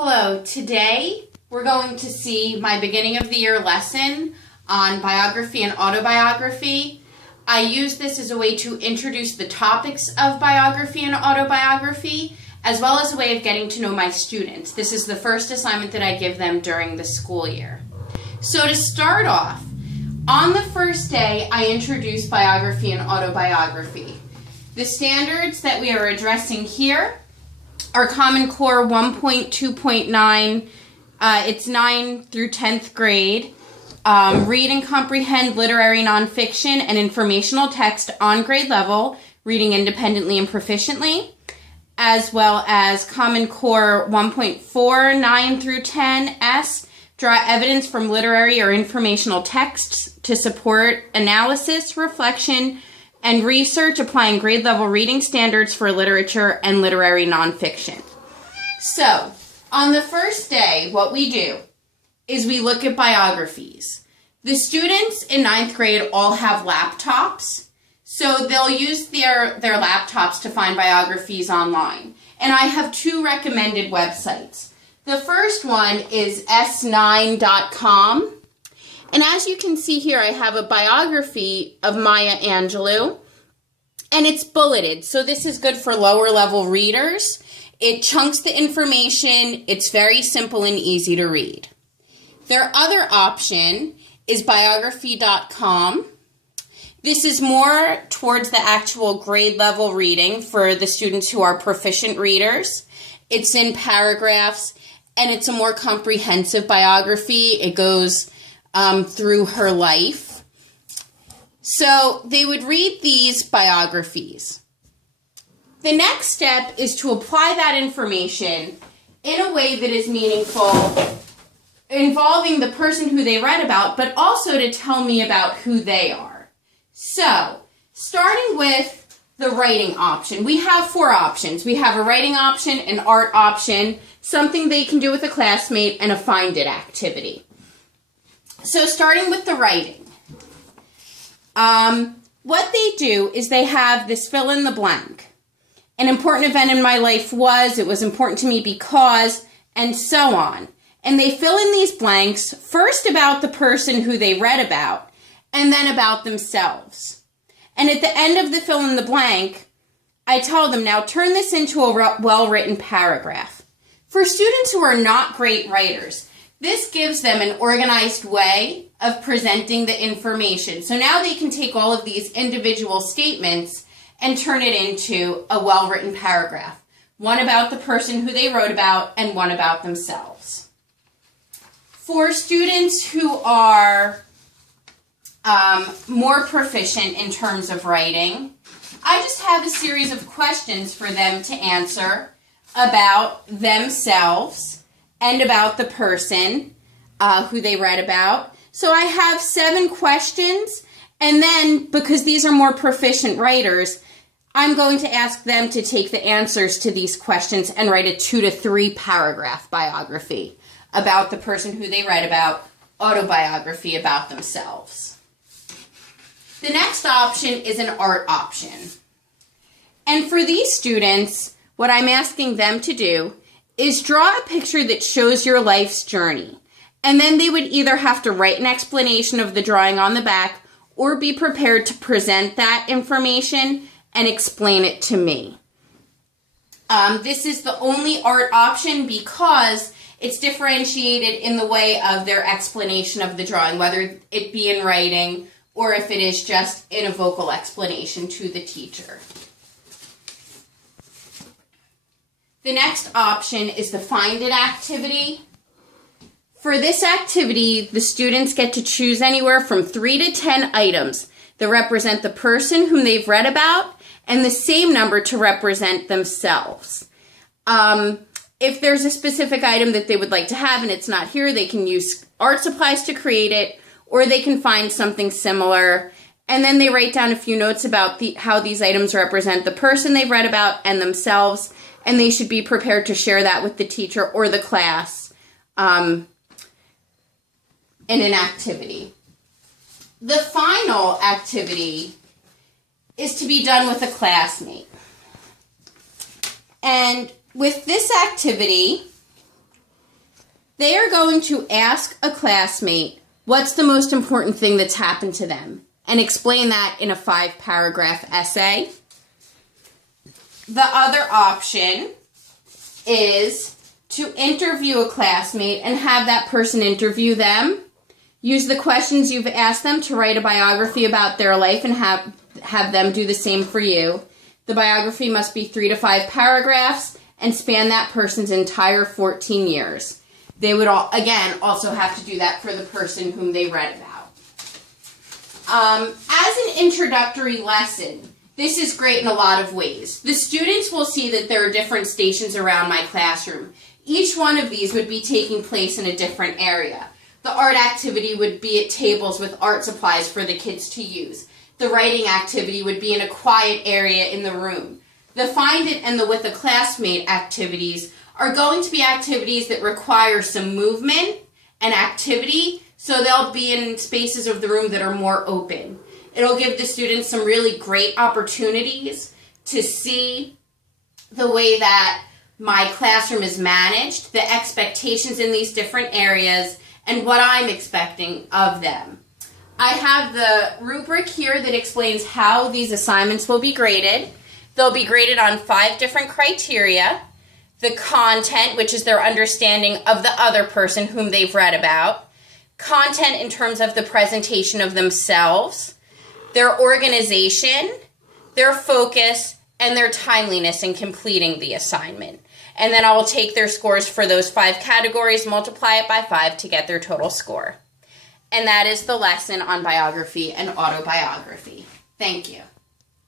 Hello, today we're going to see my beginning of the year lesson on biography and autobiography. I use this as a way to introduce the topics of biography and autobiography, as well as a way of getting to know my students. This is the first assignment that I give them during the school year. So to start off, on the first day, I introduce biography and autobiography. The standards that we are addressing here are Common Core 1.2.9. It's 9 through 10th grade. Read and comprehend literary nonfiction and informational text on grade level, reading independently and proficiently, as well as Common Core 1.4, 9 through 10S. Draw evidence from literary or informational texts to support analysis, reflection, and research applying grade level reading standards for literature and literary nonfiction. So, on the first day, what we do is we look at biographies. The students in 9th grade all have laptops, so they'll use their laptops to find biographies online. And I have two recommended websites. The first one is s9.com. And as you can see here, I have a biography of Maya Angelou, and it's bulleted. So this is good for lower level readers. It chunks the information. It's very simple and easy to read. Their other option is biography.com. This is more towards the actual grade level reading for the students who are proficient readers. It's in paragraphs, and it's a more comprehensive biography. It goes through her life. So they would read these biographies. The next step is to apply that information in a way that is meaningful, involving the person who they read about, but also to tell me about who they are. So, starting with the writing option, we have four options. We have a writing option, an art option, something they can do with a classmate, and a find it activity. So starting with the writing, what they do is they have this fill in the blank. An important event in my life was, it was important to me because, and so on. And they fill in these blanks, first about the person who they read about, and then about themselves. And at the end of the fill in the blank, I tell them, now turn this into a well-written paragraph. For students who are not great writers, this gives them an organized way of presenting the information. So now they can take all of these individual statements and turn it into a well-written paragraph. One about the person who they wrote about and one about themselves. For students who are more proficient in terms of writing, I just have a series of questions for them to answer about themselves and about the person who they read about. So I have 7 questions, and then, because these are more proficient writers, I'm going to ask them to take the answers to these questions and write a 2 to 3 paragraph biography about the person who they read about, autobiography about themselves. The next option is an art option. And for these students, what I'm asking them to do is draw a picture that shows your life's journey. And then they would either have to write an explanation of the drawing on the back or be prepared to present that information and explain it to me. This is the only art option because it's differentiated in the way of their explanation of the drawing, whether it be in writing or if it is just in a vocal explanation to the teacher. The next option is the find it activity. For this activity, the students get to choose anywhere from 3 to 10 items that represent the person whom they've read about and the same number to represent themselves. If there's a specific item that they would like to have and it's not here, they can use art supplies to create it, or they can find something similar. And then they write down a few notes about how these items represent the person they've read about and themselves, and they should be prepared to share that with the teacher or the class in an activity. The final activity is to be done with a classmate. And with this activity, They are going to ask a classmate what's the most important thing that's happened to them and explain that in a 5-paragraph essay. The other option is to interview a classmate and have that person interview them. Use the questions you've asked them to write a biography about their life and have them do the same for you. The biography must be 3 to 5 paragraphs and span that person's entire 14 years. They would also have to do that for the person whom they read about. As an introductory lesson, this is great in a lot of ways. The students will see that there are different stations around my classroom. Each one of these would be taking place in a different area. The art activity would be at tables with art supplies for the kids to use. The writing activity would be in a quiet area in the room. The Find It and the With a Classmate activities are going to be activities that require some movement and activity, so they'll be in spaces of the room that are more open. It'll give the students some really great opportunities to see the way that my classroom is managed, the expectations in these different areas, and what I'm expecting of them. I have the rubric here that explains how these assignments will be graded. They'll be graded on 5 different criteria. The content, which is their understanding of the other person whom they've read about. Content in terms of the presentation of themselves. Their organization, their focus, and their timeliness in completing the assignment. And then I will take their scores for those 5 categories, multiply it by 5 to get their total score. And that is the lesson on biography and autobiography. Thank you.